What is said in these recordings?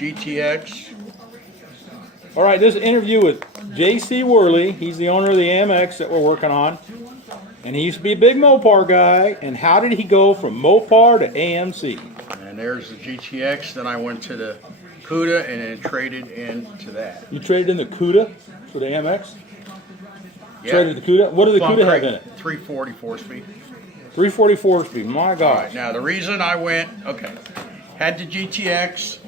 GTX. All right, this interview with J.C. Worley. He's the owner of the AMX that we're working on. And he used to be a big Mopar guy. And how did he go from Mopar to AMC? And there's the GTX. Then I went to the CUDA and then traded into that. You traded in the CUDA for the AMX? Yeah. Traded the CUDA? What did the CUDA have in it? 340 4-speed. 340 4-speed. My All gosh. right, now the reason I went, had the GTX,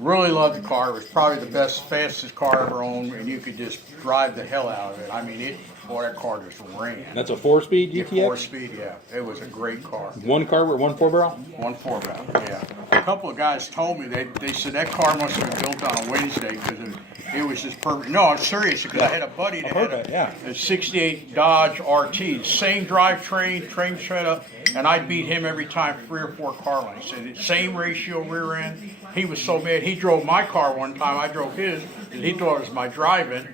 really loved the car. It was probably the fastest car I ever owned, and you could just drive the hell out of it. I mean, that car just ran. That's a 4-speed GTX? Yeah, 4-speed, yeah. It was a great car. One carburetor, one 4-barrel? One 4-barrel, yeah. A couple of guys told me, they said that car must have been built on a Wednesday because it was just perfect. No, I'm serious, because I had a buddy that had a 68 Dodge RT, same drivetrain, train setup, and I beat him every time 3 or 4 car lengths. And same ratio rear end. He was so mad. He drove my car one time, I drove his, and he thought it was my driving,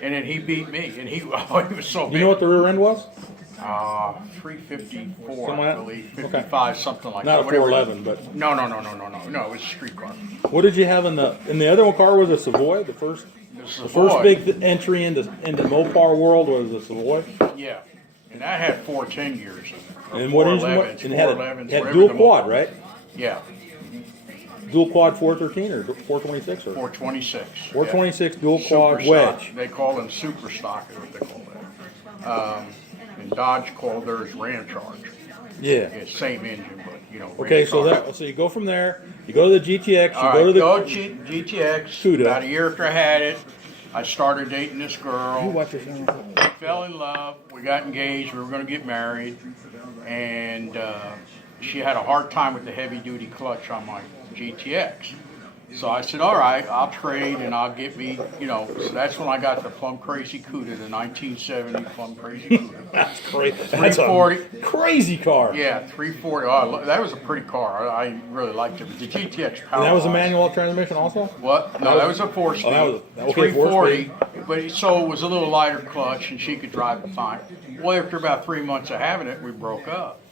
and then he beat me, and he was so mad. You know what the rear end was? 354, I believe, 55, something like Not that. a 411, but No, it was a street car. what did you have in the other car? Was a Savoy? The first big entry into Mopar world was a Savoy. Yeah, and that had 410 gears. And what engine? And it had dual quad, right? Yeah. Dual quad 413 or 426 or 426. 426 dual quad Super wedge. Stock. They call them super stock, is what they call that. And Dodge called theirs Ram Charge. Yeah. It's same engine, but you know. Okay, so you go from there. You go to the GTX. You go to the GTX. CUDA. About a year after I had it, I started dating this girl. You watch this. Fell in love. We got engaged. We were going to get married, and she had a hard time with the heavy-duty clutch on my GTX. So I said, all right, I'll trade and I'll get me, so that's when I got the Plum Crazy CUDA, the 1970 Plum Crazy CUDA. That's crazy. 340. That's a crazy car. Yeah, 340. Oh, that was a pretty car. I really liked it. The GTX power. And that was a manual transmission also? What? No, that was a 4-speed. Oh, that was 340. But it was a little lighter clutch and she could drive it fine. Well, after about 3 months of having it, we broke up.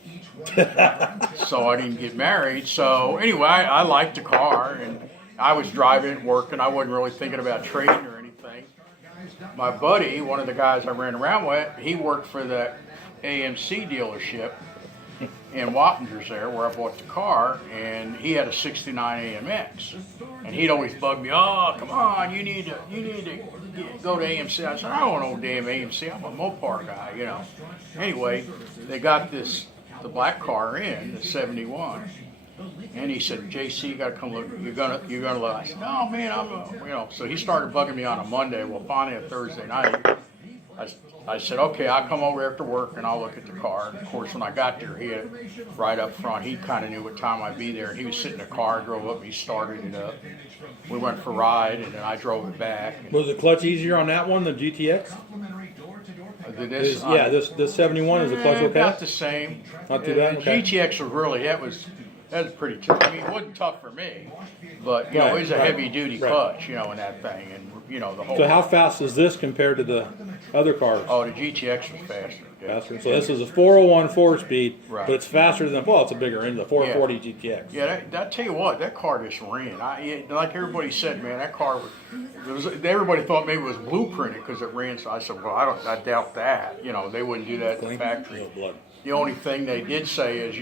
So I didn't get married. So anyway, I liked the car and I was driving it, working. I wasn't really thinking about trading or anything. My buddy, one of the guys I ran around with, he worked for the AMC dealership in Wappingers there, where I bought the car, and he had a '69 AMX. And he'd always bug me, "Oh, come on, you need to go to AMC." I said, "I don't want no damn AMC. I'm a Mopar guy, Anyway, they got the black car in, the '71. And he said, "JC, you got to come look. You're gonna look." I said, "No, man, So he started bugging me on a Monday. Well, finally, a Thursday night, I said, "Okay, I'll come over after work and I'll look at the car." And of course, when I got there, he had right up front. He kind of knew what time I'd be there. And he was sitting in the car, drove up, and he started it up. We went for a ride, and then I drove it back. Was the clutch easier on that one than GTX? This 71 is the clutch okay? About the same. Not too bad. Okay. GTX was really that was pretty tough. I mean, it wasn't tough for me, but it was a heavy duty clutch, in that thing, and the whole. So how fast is this compared to the other cars? Oh, the GTX was faster. Yeah. Faster. So this is a 401 4-speed, right. But it's faster than it's a bigger engine, the 440 GTX. Yeah, I tell you what, that car just ran. Like everybody said, man, that car was. Everybody thought maybe it was blueprinted because it ran. So I said, well, I doubt that. They wouldn't do that at the factory. The only thing they did say is,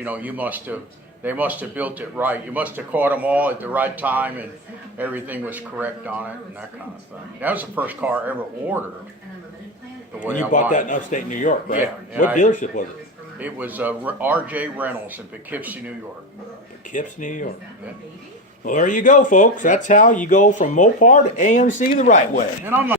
they must have built it right. You must have caught them all at the right time and everything was correct on it and that kind of thing. That was the first car I ever ordered. And you bought that in upstate New York, right? Yeah. What dealership was it? It was RJ Reynolds in Poughkeepsie, New York. Poughkeepsie, New York. Yeah. Well, there you go, folks. That's how you go from Mopar to AMC the right way. And I'm not